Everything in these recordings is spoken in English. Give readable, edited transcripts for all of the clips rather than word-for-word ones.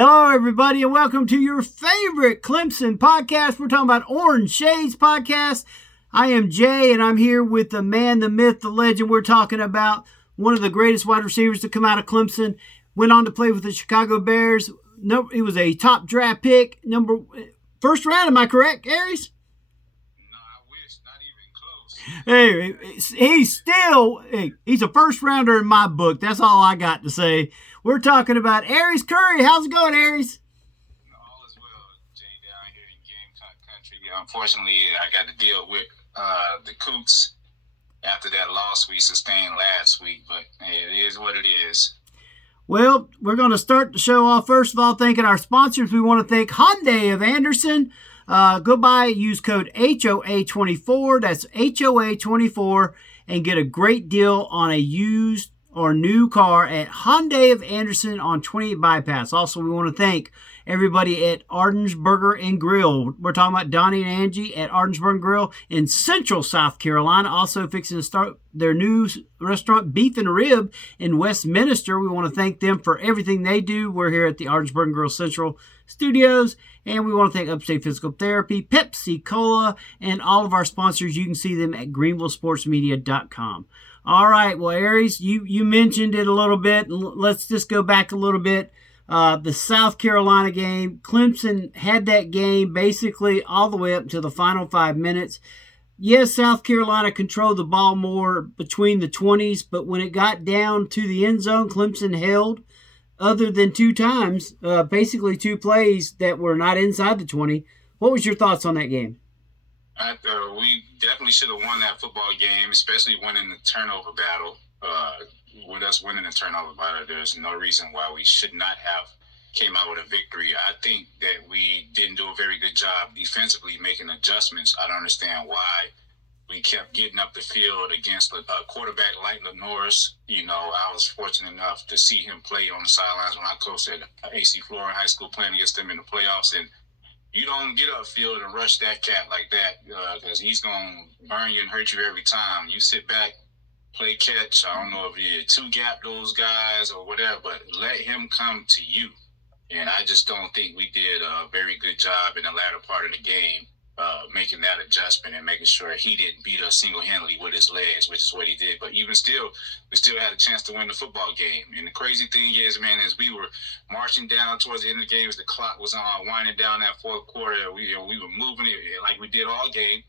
Hello, everybody, and welcome to your favorite Clemson podcast. We're talking about OrangeShadez podcast. I am Jay, and I'm here with the man, the myth, the legend. We're talking about one of the greatest wide receivers to come out of Clemson. Went on to play with the Chicago Bears. No, he was a top draft pick, first round. Am I correct, Airese? No, I wish. Not even Hey, close. he's a first rounder in my book. That's all I got to say. We're talking about Airese Currie. How's it going, Airese? All is well, Jay, down here in Gamecock Country. Unfortunately, I got to deal with the Coots after that loss we sustained last week, but hey, it is what it is. Well, we're going to start the show off, first of all, thanking our sponsors. We want to thank Hyundai of Anderson. Go by, use code HOA24, that's HOA24, and get a great deal on a used or new car at Hyundai of Anderson on 28 Bypass. Also, we want to thank everybody at Arden's Burger and Grill. We're talking about Donnie and Angie at Arden's Burger and Grill in Central South Carolina. Also fixing to start their new restaurant, Beef and Rib, in Westminster. We want to thank them for everything they do. We're here at the Arden's Burger and Grill Central Studios. And we want to thank Upstate Physical Therapy, Pepsi Cola, and all of our sponsors. You can see them at greenvillesportsmedia.com. All right, well, Airese, you mentioned it a little bit. Let's just go back a little bit. The South Carolina game, Clemson had that game basically all the way up to the final 5 minutes. Yes, South Carolina controlled the ball more between the 20s, but when it got down to the end zone, Clemson held, other than two times, basically two plays that were not inside the 20. What was your thoughts on that game? We definitely should have won that football game, especially winning the turnover battle. With us winning the turnover battle, there's no reason why we should not have came out with a victory. I think that we didn't do a very good job defensively making adjustments. I don't understand why we kept getting up the field against a quarterback like Norris. You know, I was fortunate enough to see him play on the sidelines when I coached at AC Florida High School, playing against them in the playoffs, and you don't get upfield and rush that cat like that because he's going to burn you and hurt you every time. You sit back, play catch. I don't know if you two-gap those guys or whatever, but let him come to you. And I just don't think we did a very good job in the latter part of the game making that adjustment and making sure he didn't beat us single-handedly with his legs, which is what he did. But even still, we still had a chance to win the football game. And the crazy thing is, man, as we were marching down towards the end of the game, as the clock was on, winding down that fourth quarter, we were moving it like we did all game.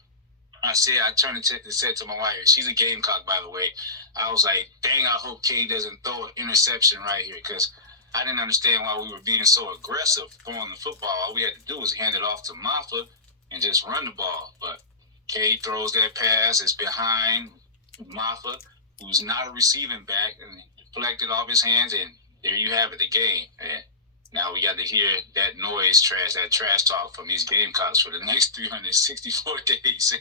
I turned and said to my wife, she's a Gamecock, by the way. I was like, dang, I hope Kay doesn't throw an interception right here, because I didn't understand why we were being so aggressive throwing the football. All we had to do was hand it off to Maffa and just run the ball. But Kay throws that pass. It's behind Maffa, who's not a receiving back, and deflected off his hands, and there you have it, the game. And now we got to hear that noise, that trash talk from these Gamecocks for the next 364 days.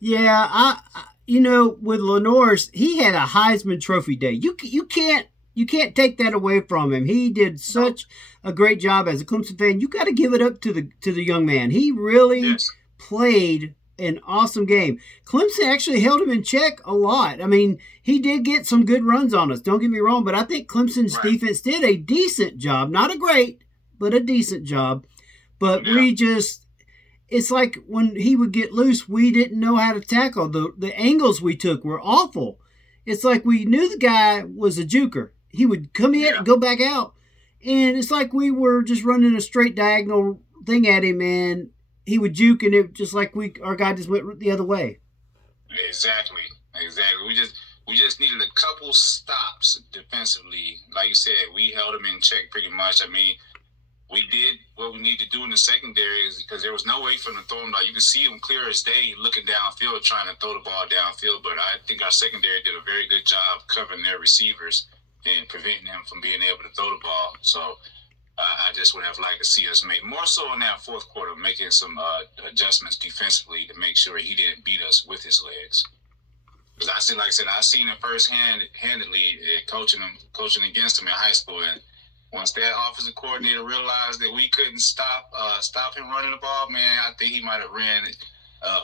Yeah, with Norris, he had a Heisman Trophy day. You can't take that away from him. He did such a great job as a Clemson fan. You got to give it up to the young man. He really played an awesome game. Clemson actually held him in check a lot. I mean, he did get some good runs on us. Don't get me wrong, but I think Clemson's defense did a decent job. Not a great, but a decent job. But it's like when he would get loose, we didn't know how to tackle. The angles we took were awful. It's like we knew the guy was a juker. He would come in and go back out. And it's like we were just running a straight diagonal thing at him, and he would juke, and it just like our guy just went the other way. Exactly. We just needed a couple stops defensively. Like you said, we held him in check pretty much. I mean, we did what we needed to do in the secondary because there was no way for him to throw him. You can see him clear as day looking downfield trying to throw the ball downfield, but I think our secondary did a very good job covering their receivers and preventing them from being able to throw the ball. So I just would have liked to see us make more so in that fourth quarter, making some adjustments defensively to make sure he didn't beat us with his legs. Because I seen it firsthand-handedly coaching against him in high school. And once that offensive coordinator realized that we couldn't stop him running the ball, man, I think he might have ran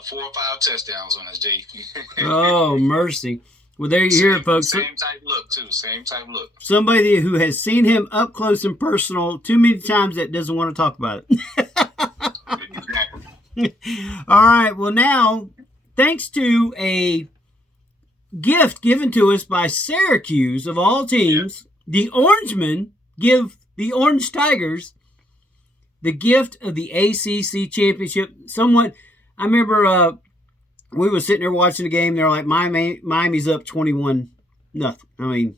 4 or 5 touchdowns on us, JP. Oh, mercy. Well, there you hear it, folks. Same type look, too. Same type look. Somebody who has seen him up close and personal too many times that doesn't want to talk about it. Exactly. All right. Well, now, thanks to a gift given to us by Syracuse, of all teams, the Orangemen give the Orange Tigers the gift of the ACC championship. I remember we were sitting there watching the game. They're like, Miami's up 21-0. I mean,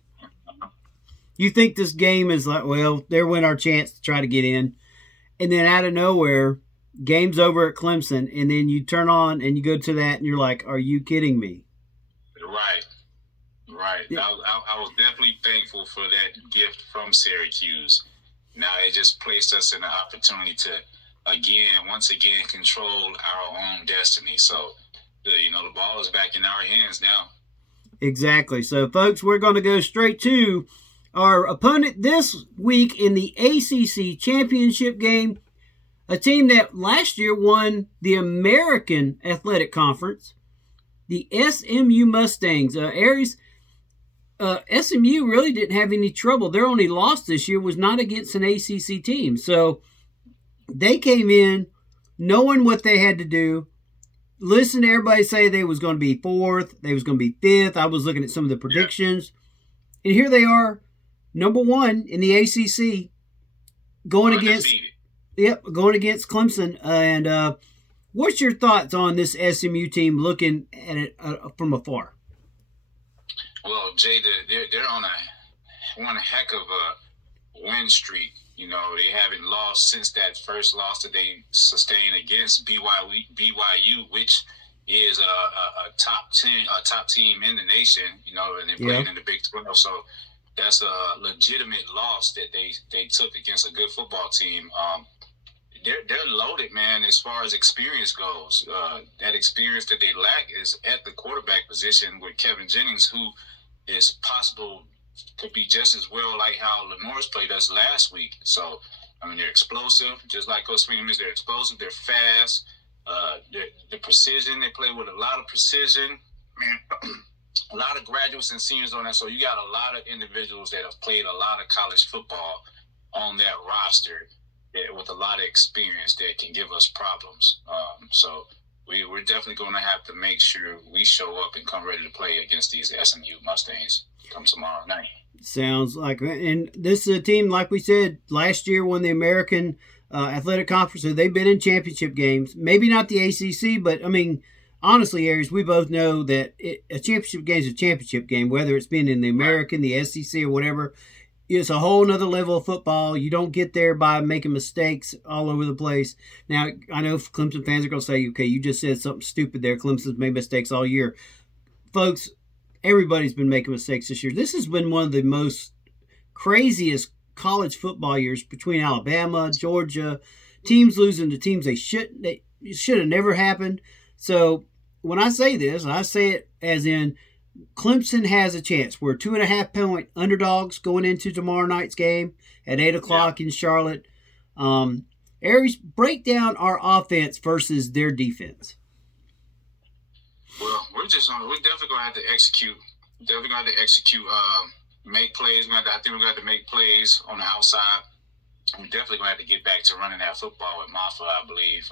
you think this game is like, well, they're win our chance to try to get in. And then out of nowhere, game's over at Clemson. And then you turn on and you go to that and you're like, are you kidding me? Right. Yeah. I was definitely thankful for that gift from Syracuse. Now it just placed us in the opportunity to, once again, control our own destiny. So, the ball is back in our hands now. Exactly. So, folks, we're going to go straight to our opponent this week in the ACC championship game, a team that last year won the American Athletic Conference, the SMU Mustangs. Airese, SMU really didn't have any trouble. Their only loss this year was not against an ACC team. So they came in knowing what they had to do. Listen to everybody say they was going to be fourth. They was going to be fifth. I was looking at some of the predictions. And here they are, number one in the ACC, going against Clemson. And what's your thoughts on this SMU team looking at it from afar? Well, Jay, they're on a heck of a win streak. They haven't lost since that first loss that they sustained against BYU, which is a top team in the nation. And they played in the Big 12. So that's a legitimate loss that they took against a good football team. They're loaded, man, as far as experience goes. That experience that they lack is at the quarterback position with Kevin Jennings, who is possible could be just as well like how Lenore's played us last week. So, they're explosive, just like Coach Sweeney is. They're explosive, they're fast, the precision. They play with a lot of precision. Man, a lot of graduates and seniors on that. So you got a lot of individuals that have played a lot of college football on that roster with a lot of experience that can give us problems. So we're definitely going to have to make sure we show up and come ready to play against these SMU Mustangs come tomorrow night. Sounds like, and this is a team, like we said, last year won the American Athletic Conference, so they've been in championship games. Maybe not the ACC, but, honestly, Airese, we both know that a championship game is a championship game, whether it's been in the American, the SEC, or whatever. It's a whole nother level of football. You don't get there by making mistakes all over the place. Now, I know Clemson fans are going to say, okay, you just said something stupid there. Clemson's made mistakes all year. Folks, everybody's been making mistakes this year. This has been one of the most craziest college football years between Alabama, Georgia, teams losing to teams they should have never happened. So when I say this, I say it as in Clemson has a chance. We're 2.5-point underdogs going into tomorrow night's game at 8 o'clock in Charlotte. Airese, break down our offense versus their defense. Well, we're definitely going to have to execute. Definitely going to have to execute, make plays. I think we're going to have to make plays on the outside. We're definitely going to have to get back to running that football with Maffa, I believe.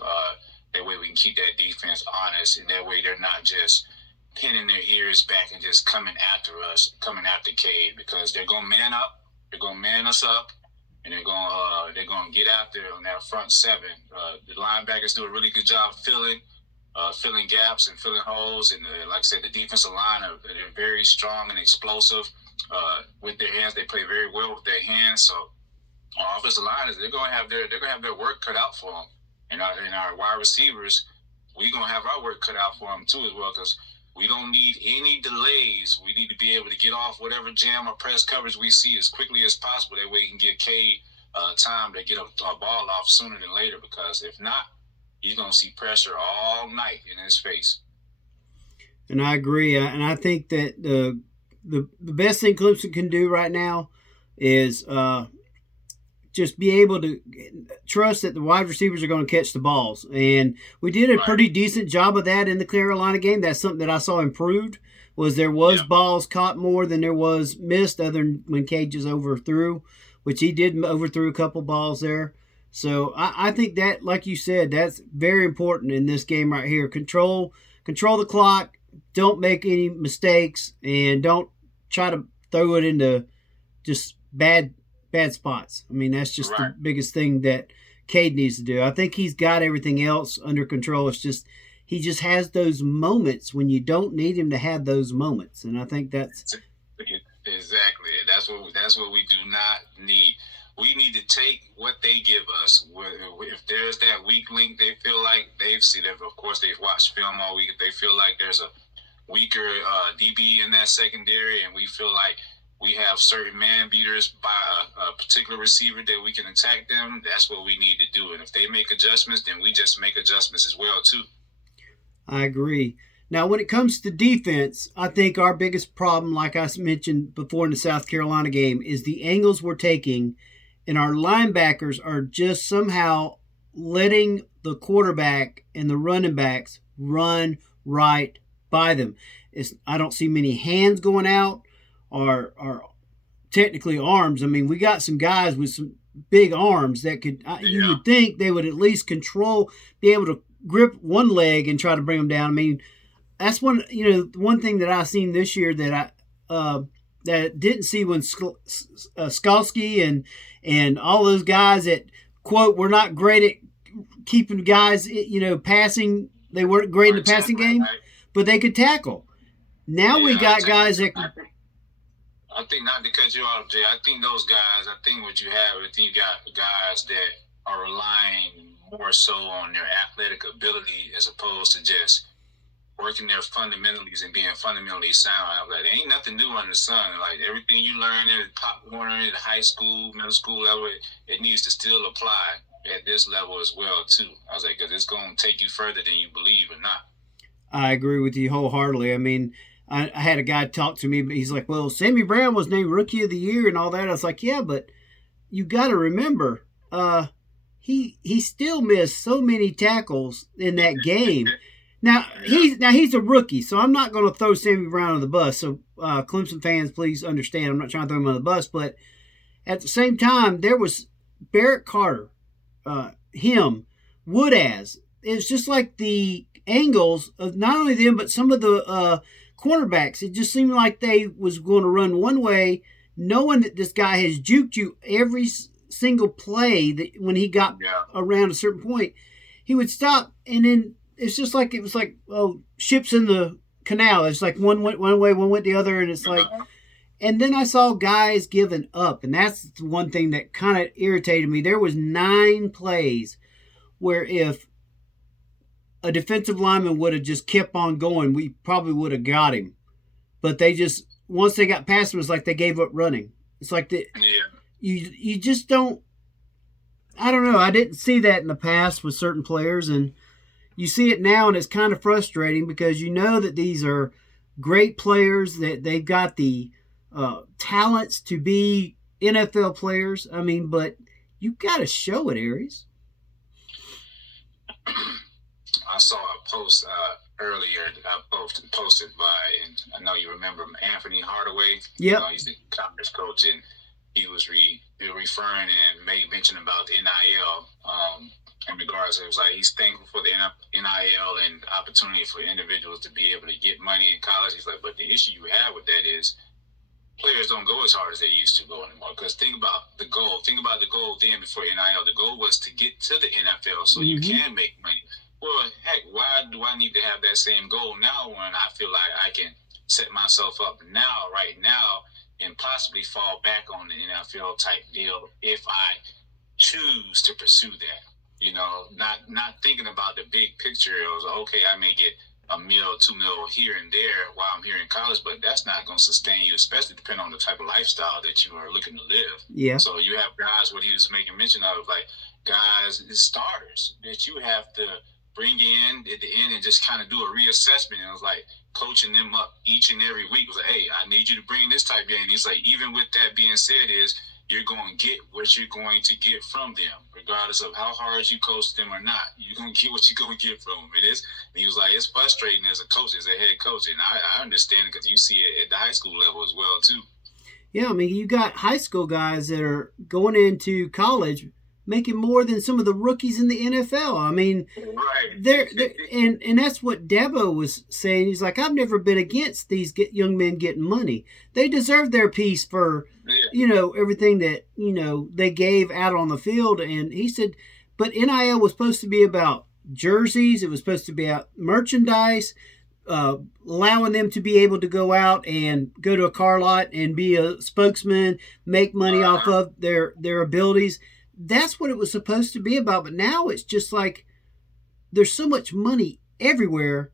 That way we can keep that defense honest, and that way they're not just pinning their ears back and just coming after us, coming after Cade, because they're going to man up. They're going to man us up, and they're going to get after on that front seven. The linebackers do a really good job filling gaps and filling holes. And like I said, the defensive line they're very strong and explosive with their hands. They play very well with their hands. So our offensive line they're going to have their work cut out for them. And our wide receivers, we're going to have our work cut out for them too as well, because we don't need any delays. We need to be able to get off whatever jam or press coverage we see as quickly as possible. That way we can give Cade time to get a ball off sooner than later, because if not, he's going to see pressure all night in his face. And I agree. And I think that the best thing Clemson can do right now is just be able to trust that the wide receivers are going to catch the balls. And we did a pretty decent job of that in the Carolina game. That's something that I saw improved there was balls caught more than there was missed, other than when Cages overthrew, which he did overthrew a couple balls there. So I think that, like you said, that's very important in this game right here. Control the clock. Don't make any mistakes, and don't try to throw it into just bad spots. I mean, that's just the biggest thing that Cade needs to do. I think he's got everything else under control. It's just he just has those moments when you don't need him to have those moments, and I think that's exactly. That's what we do not need. We need to take what they give us. If there's that weak link, they feel like they've seen it. Of course, they've watched film all week. If they feel like there's a weaker DB in that secondary, and we feel like we have certain man beaters by a particular receiver that we can attack them, that's what we need to do. And if they make adjustments, then we just make adjustments as well, too. I agree. Now, when it comes to defense, I think our biggest problem, like I mentioned before in the South Carolina game, is the angles we're taking, and our linebackers are just somehow letting the quarterback and the running backs run right by them. I don't see many hands going out, or technically arms. I mean, we got some guys with some big arms that could, you would think they would at least be able to grip one leg and try to bring them down. I mean, that's one thing that I've seen this year that that didn't see when Skalski and all those guys that, quote, were not great at keeping guys, passing. They weren't great in the passing game, but they could tackle. Now we got guys that can. I think, not to cut you off, Jay, I think those guys, what you have, I think you got guys that are relying more so on their athletic ability as opposed to just working their fundamentals and being fundamentally sound. I'm like, there ain't nothing new under the sun. Like, everything you learn at Pop Warner, at high school, middle school level, it needs to still apply at this level as well, too. I was like, because it's going to take you further than you believe or not. I agree with you wholeheartly. I mean, I had a guy talk to me, but he's like, well, Sammy Brown was named Rookie of the Year and all that. I was like, yeah, but you got to remember, he still missed so many tackles in that game. Now he's a rookie, so I'm not going to throw Sammy Brown on the bus. So Clemson fans, please understand, I'm not trying to throw him on the bus, but at the same time, there was Barrett Carter, him, Woodaz. It's just like the angles of not only them, but some of the cornerbacks. It just seemed like they was going to run one way, knowing that this guy has juked you every single play. That when he got around a certain point, he would stop, and then it's just like it was like ships in the canal. It's like one went one way, one went the other, and it's like. And then I saw guys giving up, and that's the one thing that kind of irritated me. There was 9 plays where if a defensive lineman would have just kept on going, we probably would have got him. But they just, once they got past him, it's like they gave up running. It's like you just don't. I don't know. I didn't see that in the past with certain players, and you see it now, and it's kind of frustrating because you know that these are great players, that they've got the talents to be NFL players. I mean, but you've got to show it, Airese. I saw a post earlier that I posted by, and I know you remember him, Anthony Hardaway. Yep. He's the Congress coach, and he was referring and made mention about the NIL in regards to, it was like he's thankful for the NIL and opportunity for individuals to be able to get money in college. He's like, but the issue you have with that is players don't go as hard as they used to go anymore. Because think about the goal. Think about the goal then before NIL. The goal was to get to the NFL so you can make money. Well, heck, why do I need to have that same goal now when I feel like I can set myself up right now, and possibly fall back on the NFL type deal if I choose to pursue that? Not thinking about the big picture. It was okay, I may get $1 mil, $2 mil here and there while I'm here in college, but that's not going to sustain you, especially depending on the type of lifestyle that you are looking to live. Yeah. So you have guys, what he was making mention of, like guys, starters that you have to bring in at the end and just kind of do a reassessment. And it was like coaching them up each and every week. It was like, hey, I need you to bring this type game. And he's like, even with that being said, you're going to get what you're going to get from them, regardless of how hard you coach them or not. You're gonna get what you're gonna get from them. And he was like, it's frustrating as a coach, as a head coach, and I understand it because you see it at the high school level as well too. Yeah, I mean, you got high school guys that are going into college making more than some of the rookies in the NFL. I mean, right. And that's what Dabo was saying. He's like, I've never been against these young men getting money. They deserve their piece for, everything that, they gave out on the field. And he said, but NIL was supposed to be about jerseys. It was supposed to be about merchandise, allowing them to be able to go out and go to a car lot and be a spokesman, make money off of their abilities. That's what it was supposed to be about. But now it's just like there's so much money everywhere.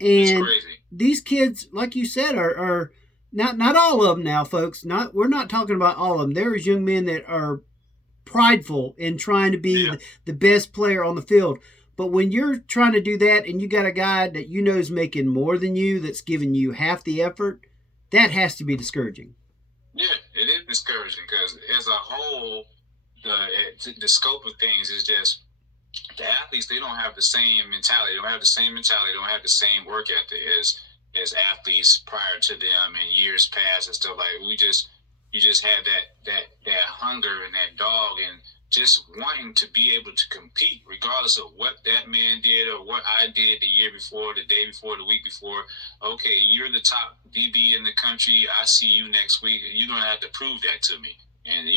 And these kids, like you said, are not all of them now, folks. We're not talking about all of them. There's young men that are prideful in trying to be the best player on the field. But when you're trying to do that and you got a guy that is making more than you, that's giving you half the effort, that has to be discouraging. Yeah, it is discouraging because as a whole, the scope of things is just the athletes, they don't have the same mentality. They don't have the same mentality. They don't have the same work ethic as athletes prior to them in years past and stuff like that. You just had that hunger and that dog and just wanting to be able to compete regardless of what that man did or what I did the year before, the day before, the week before. Okay, you're the top DB in the country. I see you next week. You're going to have to prove that to me. And,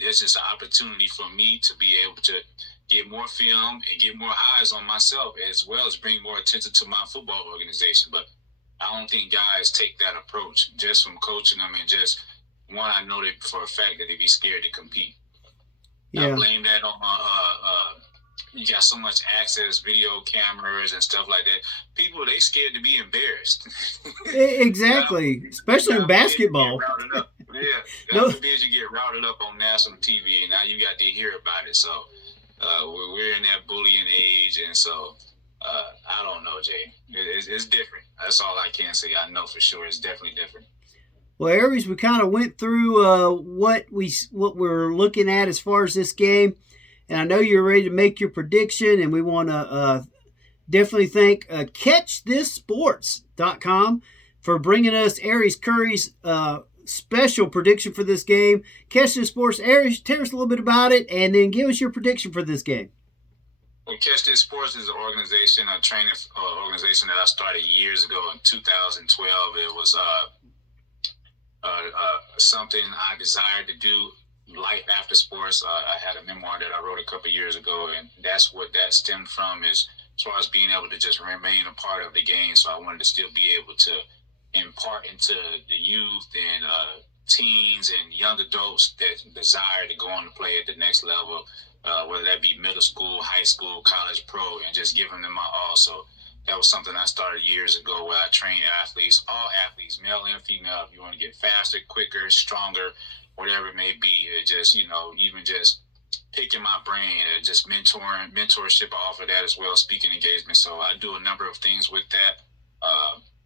it's just an opportunity for me to be able to get more film and get more eyes on myself as well as bring more attention to my football organization. But I don't think guys take that approach just from coaching them and just one, I know that for a fact that they'd be scared to compete. Yeah. I blame that on you got so much access, video cameras and stuff like that. People, they scared to be embarrassed. Exactly, especially in basketball. God forbid you get routed up on national TV, and now you got to hear about it. So we're in that bullying age, and so I don't know, Jay. It's different. That's all I can say. I know for sure it's definitely different. Well, Airese, we kind of went through what we're looking at as far as this game, and I know you're ready to make your prediction, and we want to definitely thank CatchThisSports.com for bringing us Airese Currie's special prediction for this game. Catch This Sports, Airese, tell us a little bit about it, and then give us your prediction for this game. Well, Catch This Sports is an organization, a training organization that I started years ago in 2012. It was something I desired to do, life after sports. I had a memoir that I wrote a couple of years ago, and that's what that stemmed from, is as far as being able to just remain a part of the game. So I wanted to still be able to impart into the youth and teens and young adults that desire to go on to play at the next level, whether that be middle school, high school, college, pro, and just giving them my all. So that was something I started years ago where I train athletes, all athletes, male and female. If you want to get faster, quicker, stronger, whatever it may be, it just, even just picking my brain, just mentorship off of that as well, speaking engagement. So I do a number of things with that.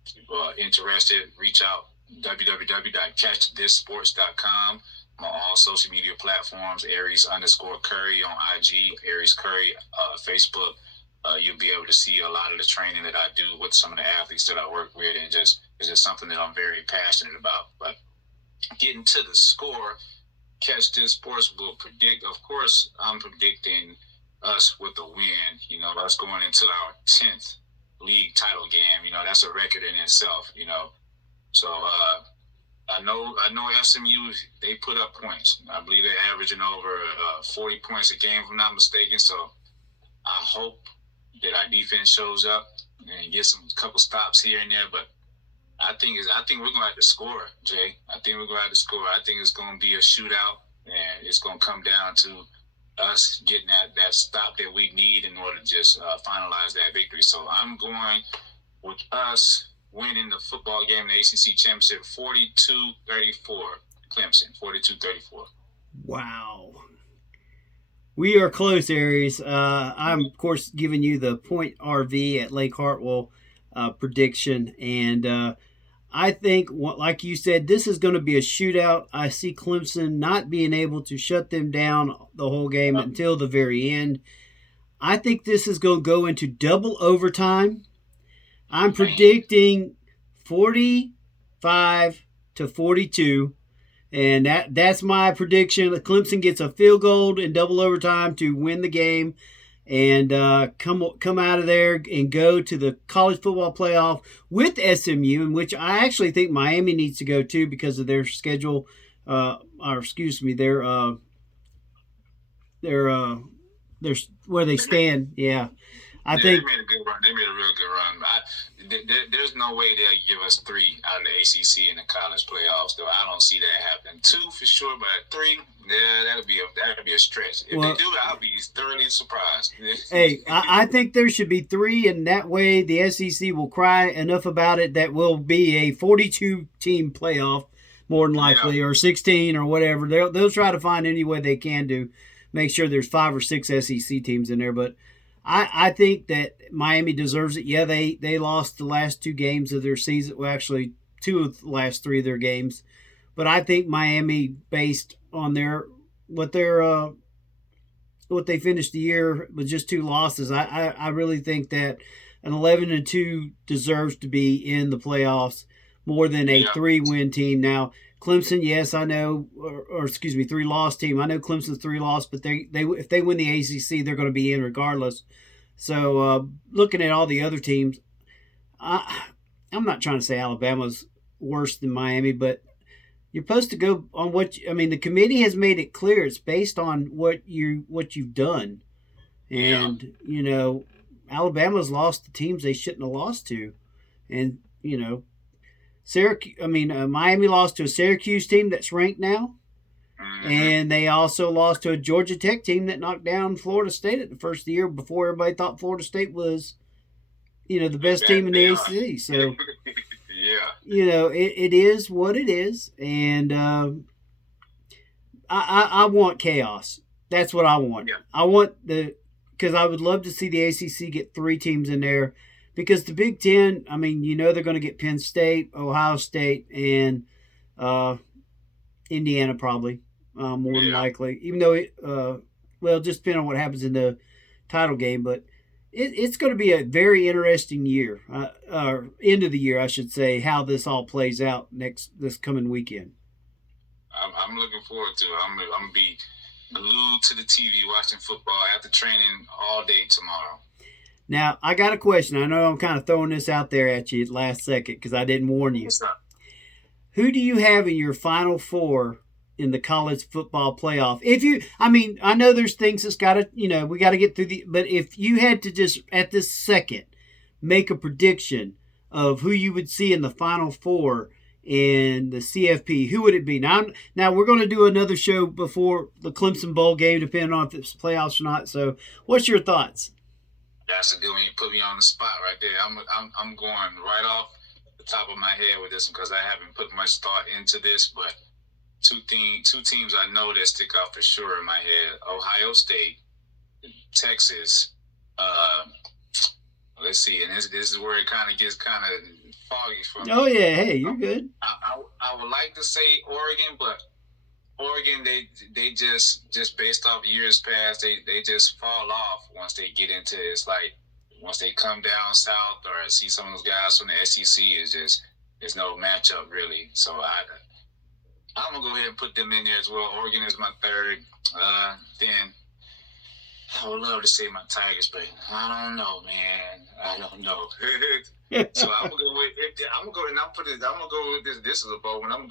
If you're interested, reach out, www.catchthissports.com. I'm on all social media platforms, Airese_Currie on IG, Airese Currie, Facebook. You'll be able to see a lot of the training that I do with some of the athletes that I work with, and it's just something that I'm very passionate about. But getting to the score, Catch This Sports will predict. Of course, I'm predicting us with a win. Us going into our 10th league title game. That's a record in itself. So I know SMU, they put up points. I believe they're averaging over 40 points a game, if I'm not mistaken. So I hope that our defense shows up and gets a couple stops here and there. But I think we're gonna have to score, Jay. I think we're gonna have to score. I think it's gonna be a shootout, and it's gonna come down to us getting that stop that we need in order to just finalize that victory. So I'm going with us winning the football game, the ACC championship, 42-34. Clemson, 42-34. Wow. We are close, Airese. I'm, of course, giving you the Point RV at Lake Hartwell prediction. And I think, like you said, this is going to be a shootout. I see Clemson not being able to shut them down the whole game until the very end. I think this is going to go into double overtime. I'm predicting 45-42, and that's my prediction. Clemson gets a field goal in double overtime to win the game, and come out of there and go to the college football playoff with SMU, in which I actually think Miami needs to go to because of their schedule, their where they stand. Yeah. I think they made a good run. They made a real good run. There's no way they'll give us 3 out of the ACC in the college playoffs, though. I don't see that happening. 2 for sure, but 3, yeah, that'll be a stretch. If they do, I'll be thoroughly surprised. Hey, I think there should be 3, and that way the SEC will cry enough about it that will be a 42-team playoff, more than likely, or 16 or whatever. They'll try to find any way they can to make sure there's 5 or 6 SEC teams in there, but I think that Miami deserves it. Yeah, they lost the last 2 games of their season. Well, actually, 2 of the last 3 of their games. But I think Miami, based on what they finished the year with just 2 losses, I really think that an 11-2 deserves to be in the playoffs more than a 3-win team. Now, Clemson, yes, I know, or excuse me, 3-loss team. I know Clemson's 3-loss, but they if they win the ACC, they're going to be in regardless. So looking at all the other teams, I'm not trying to say Alabama's worse than Miami, but you're supposed to go on the committee has made it clear it's based on what you've done, and Alabama's lost to teams they shouldn't have lost to, and Miami lost to a Syracuse team that's ranked now, and they also lost to a Georgia Tech team that knocked down Florida State at the first of the year before everybody thought Florida State was, the best team in the ACC. So, it is what it is, and I want chaos. That's what I want. Yeah. I want because I would love to see the ACC get 3 teams in there. Because the Big Ten, they're going to get Penn State, Ohio State, and Indiana probably, more than likely. Even though, just depending on what happens in the title game. But it's going to be a very interesting year, or end of the year, I should say, how this all plays out this coming weekend. I'm looking forward to it. I'm going to be glued to the TV watching football after training all day tomorrow. Now, I got a question. I know I'm kind of throwing this out there at you at last second because I didn't warn you. What's up? Who do you have in your Final Four in the college football playoff? I know there's things that's got to, we got to get through but if you had to just, at this second, make a prediction of who you would see in the Final Four in the CFP, who would it be? Now we're going to do another show before the Clemson Bowl game, depending on if it's playoffs or not. So what's your thoughts? That's a good one. You put me on the spot right there. I'm going right off the top of my head with this one because I haven't put much thought into this, but two teams I know that stick out for sure in my head: Ohio State, Texas. Let's see, and this is where it kind of gets kind of foggy for me. Oh yeah, hey, you're good. I would like to say Oregon, but Oregon, they just based off years past, they just fall off once they get into it. It's like once they come down south or see some of those guys from the SEC, there's no matchup really. So I'm gonna go ahead and put them in there as well. Oregon is my third. Then I would love to say my Tigers, but I don't know, man. I don't know. So I'm gonna go with this. This is a bold one. I'm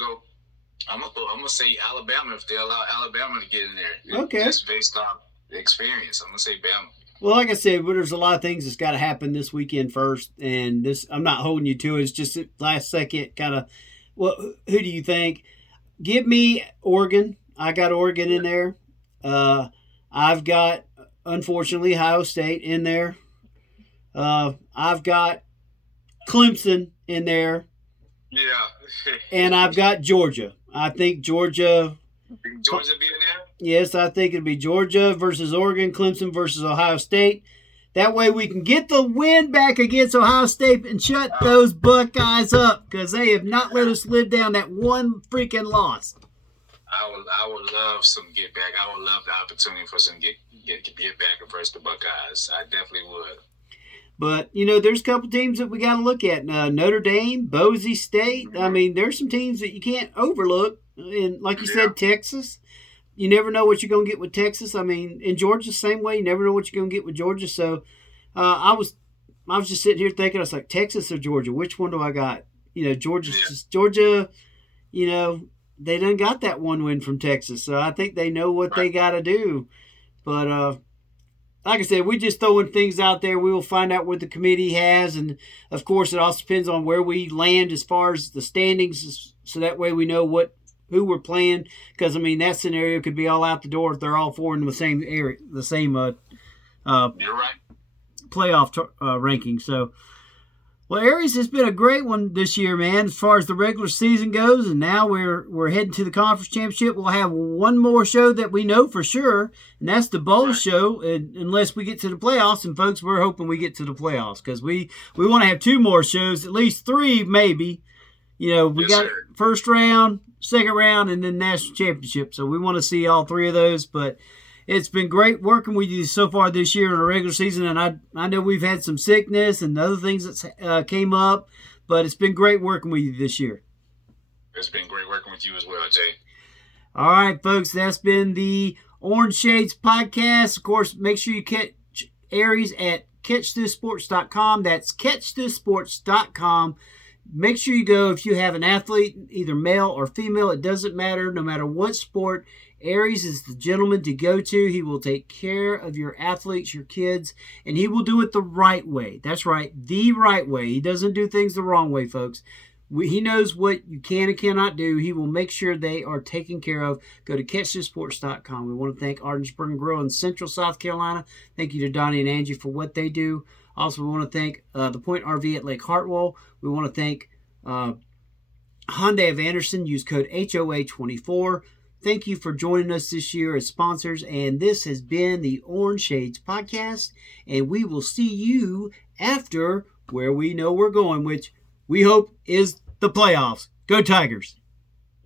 gonna say Alabama if they allow Alabama to get in there. Okay. Just based on the experience, I'm gonna say Bama. Well, like I said, there's a lot of things that's got to happen this weekend first, and I'm not holding you to it. It's just last second kind of. Well, who do you think? Give me Oregon. I got Oregon in there. I've got, unfortunately, Ohio State in there. I've got Clemson in there. Yeah. And I've got Georgia. I think Georgia. Georgia be in there? Yes, I think it'd be Georgia versus Oregon, Clemson versus Ohio State. That way we can get the win back against Ohio State and shut those Buckeyes up because they have not let us live down that one freaking loss. I would love some get back. I would love the opportunity for some get back versus the Buckeyes. I definitely would. But, there's a couple teams that we got to look at. Notre Dame, Boise State. I mean, there's some teams that you can't overlook. And like you said, Texas. You never know what you're going to get with Texas. I mean, in Georgia, the same way. You never know what you're going to get with Georgia. So I was just sitting here thinking, I was like, Texas or Georgia? Which one do I got? Georgia, they done got that one win from Texas. So I think they know what they got to do. But like I said, we just throwing things out there. We will find out what the committee has. And, of course, it also depends on where we land as far as the standings. So that way we know who we're playing. Because, I mean, that scenario could be all out the door if they're all four in the same area, the same You're right. playoff ranking. So, well, Airese, it's been a great one this year, man, as far as the regular season goes. And now we're heading to the conference championship. We'll have one more show that we know for sure, and that's the bowl show, unless we get to the playoffs. And, folks, we're hoping we get to the playoffs because we want to have two more shows, at least three maybe. We got first round, second round, and then national championship. So we want to see all three of those. But it's been great working with you so far this year in the regular season, and I know we've had some sickness and other things that came up, but it's been great working with you this year. It's been great working with you as well, Jay. All right, folks, that's been the Orange Shades podcast. Of course, make sure you catch Airese at catchthissports.com. That's catchthissports.com. Make sure you go if you have an athlete, either male or female. It doesn't matter, no matter what sport. Airese is the gentleman to go to. He will take care of your athletes, your kids, and he will do it the right way. That's right, the right way. He doesn't do things the wrong way, folks. He knows what you can and cannot do. He will make sure they are taken care of. Go to catchthissports.com. We want to thank Ardent and Grill in Central South Carolina. Thank you to Donnie and Angie for what they do. Also, we want to thank the Point RV at Lake Hartwell. We want to thank Hyundai of Anderson. Use code HOA24. Thank you for joining us this year as sponsors. And this has been the Orange Shades podcast. And we will see you after where we know we're going, which we hope is the playoffs. Go Tigers.